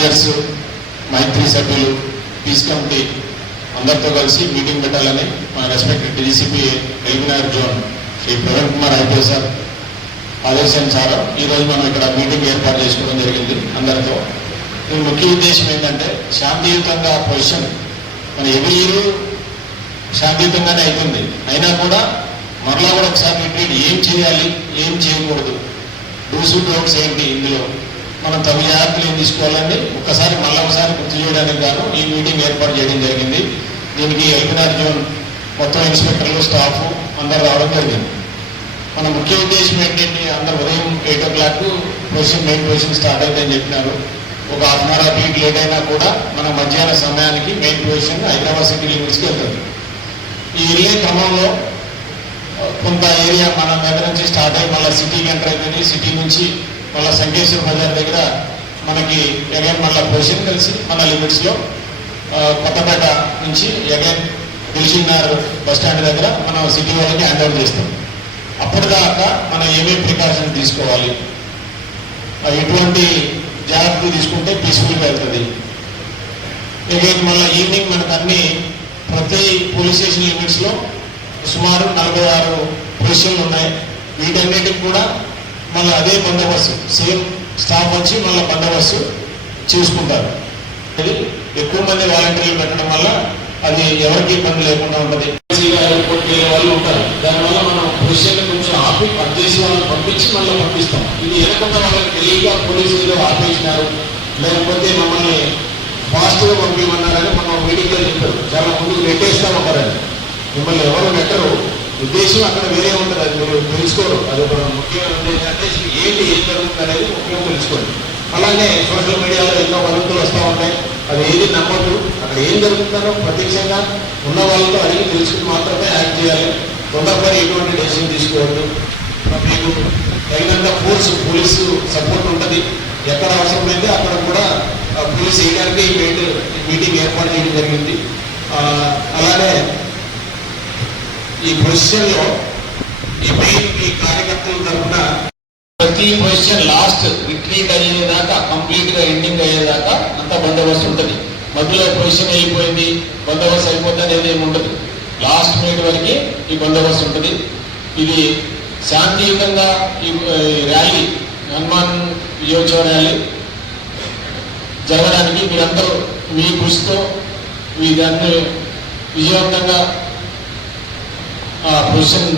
Organisers మైత్రి సభ్యులు peace committee అందరితో కలిసి మీటింగ్ పెట్టాలని మా respect DCP ఎలిమినార్ zone Shri Praveen Kumar IPS sir ఆదేశించారు. ఈరోజు మనం ఇక్కడ మీటింగ్ ఏర్పాటు చేసుకోవడం జరిగింది అందరితో. ఈ ముఖ్య ఉద్దేశం ఏంటంటే శాంతియుతంగా పొజిషన్ మన ఎవరి ఇయర్ శాంతియుతంగానే అవుతుంది అయినా కూడా మరలా కూడా ఒకసారి ఏం చేయాలి ఏం చేయకూడదు. డూస్ డోట్స్ ఏంటి ఇందులో? మనం తగు జాగ్రత్తలు ఏం తీసుకోవాలని ఒక్కసారి మళ్ళీ ఒకసారి గుర్తు చేయడానికి గాను ఈ మీటింగ్ ఏర్పాటు చేయడం జరిగింది. దీనికి ఎల్బినార్ జోన్ మొత్తం ఇన్స్పెక్టర్లు స్టాఫ్ అందరు రావడం జరిగింది. మన ముఖ్య ఉద్దేశం ఏంటంటే అందరు ఉదయం eight o'clock processing main processing start అవుతుందని చెప్పినారు. ఒక హాఫ్ అన్ అవర్ అటు లేట్ అయినా కూడా మన మధ్యాహ్న సమయానికి మెయిన్ ప్రొసెసింగ్ హైదరాబాద్ సిటీ లిమిట్స్కి వెళ్తుంది. ఈ వెళ్ళే క్రమంలో కొంత ఏరియా మన దగ్గర నుంచి స్టార్ట్ అయ్యి మళ్ళీ సిటీకి ఎంటర్ అవుతుంది సిటీ నుంచి మళ్ళీ సంకేశ్వర బజార్ దగ్గర మనకి ఎగైన్ మళ్ళీ పొజిషన్ కలిసి మన లిమిట్స్లో కొత్తపేట నుంచి ఎగైన్ దిల్షిన్నార్ బస్ స్టాండ్ దగ్గర మనం సిటీ వాళ్ళకి హ్యాండ్ ఓవర్ చేస్తాం. అప్పటిదాకా మనం ఏమేమి ప్రికాషన్స్ తీసుకోవాలి? ఎటువంటి జాగ్రత్తలు తీసుకుంటే పీస్ఫుల్గా వెళ్తుంది? ఎగైన్ మళ్ళీ ఈవినింగ్ మనకు అన్ని ప్రతి పోలీస్ స్టేషన్ లిమిట్స్లో సుమారు నలభై ఆరు పొజిషన్లు ఉన్నాయి. వీటన్నిటికి కూడా మళ్ళీ అదే బందోబస్తు. సేమ్ స్టాఫ్ వచ్చి మళ్ళీ బందోబస్తు చూసుకుంటారు. ఎక్కువ మంది వాలంటీర్లు పెట్టడం వల్ల అది ఎవరికి ఇబ్బంది లేకుండా ఉంటుంది. వాళ్ళు ఉంటారు. దానివల్ల మనం పొజిషన్ కొంచెం ఆపి కట్ చేసి వాళ్ళని పంపించి మళ్ళీ పంపిస్తాం. ఇది ఎందుకంటే వాళ్ళకి తెలియగా పోలీసులు ఆపేసినారు. లేకపోతే మమ్మల్ని ఫాస్ట్గా పంపించమన్నారని మనం మీటింగ్లో చెప్పారు. చాలా ముందుకు పెట్టేస్తాం ఒకరని. మిమ్మల్ని ఉద్దేశం అక్కడ వేరే ఉంటుంది అది మీరు తెలుసుకోరు. అది ఒక ముఖ్యమైన ఏంటంటే ఏంటి ఏం జరుగుతుంది అనేది ముఖ్యంగా తెలుసుకోండి. అలాగే సోషల్ మీడియాలో ఎన్నో వదంతులు వస్తూ ఉంటాయి. అది ఏది నమ్మద్దు. అక్కడ ఏం జరుగుతుందో ప్రత్యక్షంగా ఉన్న వాళ్ళతో అడిగి తెలుసుకుని మాత్రమే యాక్ట్ చేయాలి. తొందరపడి ఎటువంటి డెసిషన్ తీసుకోవద్దు. మీకు తగినంత ఫోర్స్ పోలీసు సపోర్ట్ ఉంటుంది. ఎక్కడ అవసరమైతే అక్కడ కూడా పోలీస్ వేయడానికి మీటింగ్ ఏర్పాటు చేయడం జరిగింది. అలానే ఈ పొజిషన్లో ఈ మెయిన్ ఈ కార్యకర్తల తరఫున ప్రతి పొజిషన్ లాస్ట్ రిట్రీట్ అయ్యేదాకా కంప్లీట్గా ఎండింగ్ అయ్యేదాకా అంత బందోబస్తు ఉంటుంది. మధ్యలో పొజిషన్ అయిపోయింది బందోబస్తు అయిపోతుంది అనేది ఏమి ఉండదు. లాస్ట్ మినిట్ వరకు ఈ బందోబస్తు ఉంటుంది. ఇది శాంతియుతంగా ఈ ర్యాలీ హనుమాన్ విజయోత్సవ ర్యాలీ జరగడానికి మీరందరూ మీ కృషితో మీ దాన్ని విజయవంతంగా ఆ పొజిషన్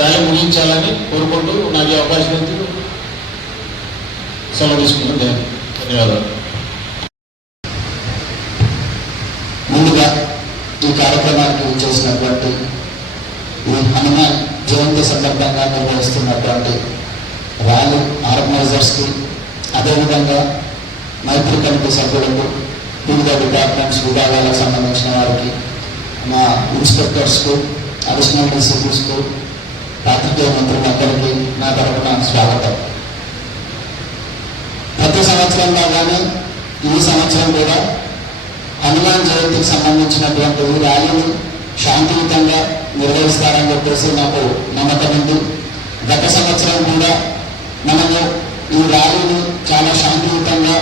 ర్యాలీ ముగించాలని కోరుకుంటూ నాకు ఈ అవకాశం ఇచ్చి సెలవు తీసుకుంటున్నాను. ధన్యవాదాలు. ముందుగా ఈ కార్యక్రమానికి చేసినటువంటి ఈ హనుమాన్ జయంతి సందర్భంగా నిర్వహిస్తున్నటువంటి ర్యాలీ ఆర్గనైజర్స్కి అదేవిధంగా మైత్రి కమిటీ సభ్యులకు వివిధ డిపార్ట్మెంట్స్ విభాగాలకు సంబంధించిన వారికి మా ఇన్స్పెక్టర్స్కు అడిషనల్ డీసీపీస్కు పాత్రికేయ మంత్రులందరికీ నా తరపున స్వాగతం. ప్రతి సంవత్సరం కానీ ఈ సంవత్సరం కూడా హనుమాన్ జయంతికి సంబంధించినటువంటి ఈ ర్యాలీని శాంతియుతంగా నిర్వహిస్తారని చెప్పేసి నాకు నమ్మకం ఉంది. గత సంవత్సరం కూడా మనము ఈ ర్యాలీని చాలా శాంతియుతంగా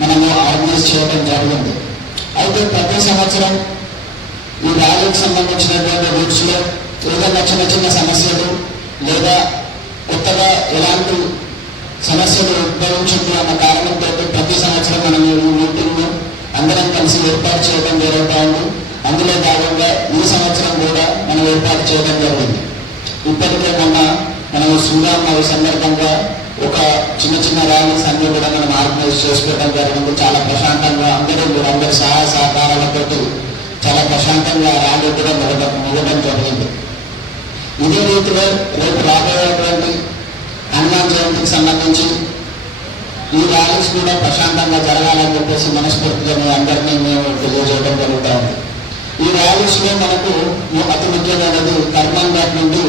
మనము ఆర్గనైజ్ చేయడం జరిగింది. అయితే ప్రతి సంవత్సరం ఈ ర్యాలీకి సంబంధించినటువంటి రూట్స్లో ఏదైనా చిన్న చిన్న సమస్యలు లేదా కొత్తగా ఎలాంటి సమస్యలు ఉద్భవించింది అన్న కారణంతో ప్రతి సంవత్సరం మనం ఈ మీటింగ్ అందరం కలిసి ఏర్పాటు చేయడం జరుగుతూ ఉంది అందులో భాగంగా ఈ సంవత్సరం కూడా మనం ఏర్పాటు చేయడం జరిగింది. ఇప్పటికే మొన్న మనం శ్రీరామ సందర్భంగా ఒక చిన్న చిన్న ర్యాలీస్ అన్ని కూడా మనం ఆర్గనైజ్ చేసుకోవడం జరిగింది. చాలా ప్రశాంతంగా అందరూ కూడా అందరి సహాయ సహకారాలతో చాలా ప్రశాంతంగా ఆ మొదట మొదలడం జరిగింది. ఇదే రీతిలో రేపు రాబోయేటువంటి హనుమాన్ జయంతికి సంబంధించి ఈ ర్యాలీస్ కూడా ప్రశాంతంగా జరగాలని చెప్పేసి మనస్ఫూర్తిగా మీ అందరినీ మేము తెలియజేయడం జరుగుతూ ఉంది. ఈ ర్యాలీస్లో మనకు అతి ముఖ్యమైనది కర్మాన్ నుండి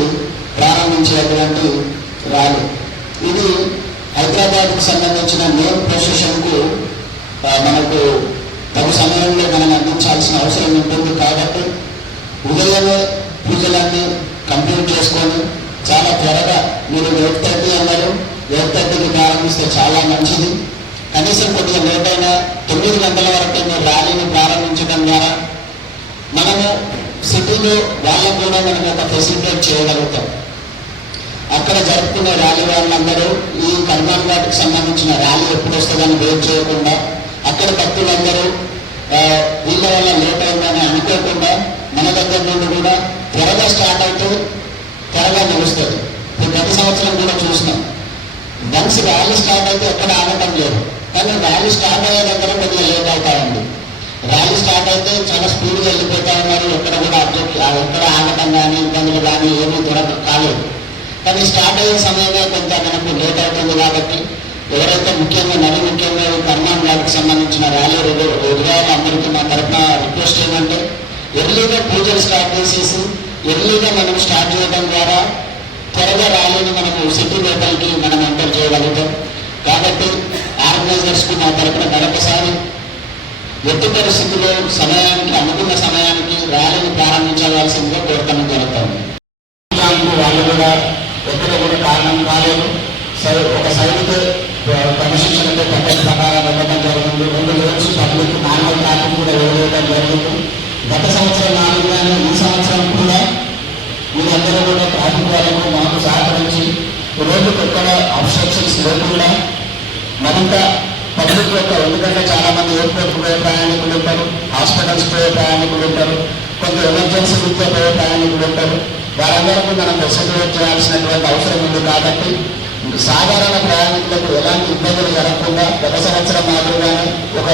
ప్రారంభించేటువంటి ర్యాలీ. ఇది హైదరాబాద్కు సంబంధించిన మెయిన్ ప్రొసెషన్కు మనకు తగు సమయంలో మనం అందించాల్సిన అవసరం ఉంటుంది కాబట్టి ఉదయమే పూజలన్నీ కంప్లీట్ చేసుకొని చాలా త్వరగా మీరు ఎయిట్ థర్టీ అన్నారు. ఎయిట్ థర్టీకి ప్రారంభిస్తే చాలా మంచిది. కనీసం కొద్దిగా లేట్ అయినా తొమ్మిది గంటల వరకు మీరు ర్యాలీని ప్రారంభించడం ద్వారా మనము సిటీలో వాళ్ళకు కూడా మనం ఒక ఫెసిలిటేట్ చేయగలుగుతాం. అక్కడ జరుపుకునే ర్యాలీ వాళ్ళందరూ ఈ కర్మాన్ సంబంధించిన ర్యాలీ ఎప్పుడు వస్తుందని వెయిట్ చేయకుండా అక్కడ భక్తులందరూ వీళ్ళ వల్ల లేట్ అయిందని అనుకోకుండా మన దగ్గర నుండి కూడా త్వరగా స్టార్ట్ అవుతూ త్వరగా నిలుస్తుంది ఇప్పుడు గత సంవత్సరం కూడా చూసినాం. వన్స్ ర్యాలీ స్టార్ట్ అయితే ఎక్కడ ఆగటం లేదు. కానీ ర్యాలీ స్టార్ట్ అయ్యే దగ్గర కొద్దిగా లేట్ అవుతా ఉంది ర్యాలీ స్టార్ట్ అయితే చాలా స్పీడ్గా వెళ్ళిపోతా ఉన్నారు. ఎక్కడ కూడా అబ్జెక్ట్ ఎక్కడ ఆగటం కానీ ఇబ్బందులు కానీ ఏమీ దొరక కాలేదు. కానీ స్టార్ట్ అయ్యే సమయంలో కొంత మనకు లేట్ అవుతుంది కాబట్టి ఎవరైతే ముఖ్యంగా మరి ముఖ్యంగా ఈ గారికి సంబంధించిన ర్యాలీ ఎదురాలు అందరికీ మా తరఫున రిక్వెస్ట్ ఏంటంటే ఎర్లీగా పూజలు స్టార్ట్ చేసేసి ఎర్లీగా మనం స్టార్ట్ చేయడం ద్వారా త్వరగా ర్యాలీని మనము సిటీ లోపలికి మనం ఎంటర్ చేయగలుగుతాం. కాబట్టి ఆర్గనైజర్స్కి మా తరఫున మరొకసారి ఎట్టి పరిస్థితుల్లో సమయానికి అనుకున్న సమయానికి ర్యాలీని ప్రారంభించవలసిందిగా కోరుతాను జరుగుతుంది. వాళ్ళు కూడా ఎక్కడ కూడా కారణం కాలేదు. సరే ఒక సైడ్కి క్రమశిక్షణతో పద్ధతి ప్రకారం వెళ్ళడం జరిగింది రెండు రోజు పబ్లిక్ మాన్యువల్ ట్రాఫిక్ కూడా వేయడం జరిగింది గత సంవత్సరం నాలుగుగానే ఈ సంవత్సరం కూడా మీరందరూ కూడా ట్రాఫిక్ వాళ్ళకు మాకు సహకరించి రోడ్డు ఎక్కడ అబ్స్ట్రక్షన్స్ లేకుండా మరింత పబ్లిక్ యొక్క ఎందుకంటే చాలా మంది ఎయిర్పోర్ట్ పోయే ప్రయాణికులు ఉంటారు హాస్పిటల్స్ పోయే ప్రయాణికులు ఉంటారు కొంత ఎమర్జెన్సీ రీత్యా పోయే ప్రయాణికులు ఉంటారు వారందరికీ మనం ఫెసిలిటేట్ చేయాల్సినటువంటి అవసరం ఉంది కాబట్టి సాధారణ ప్రయాణికులకు ఎలాంటి ఇబ్బందులు జరగకుండా గత సంవత్సరం మాదిరిగానే ఒక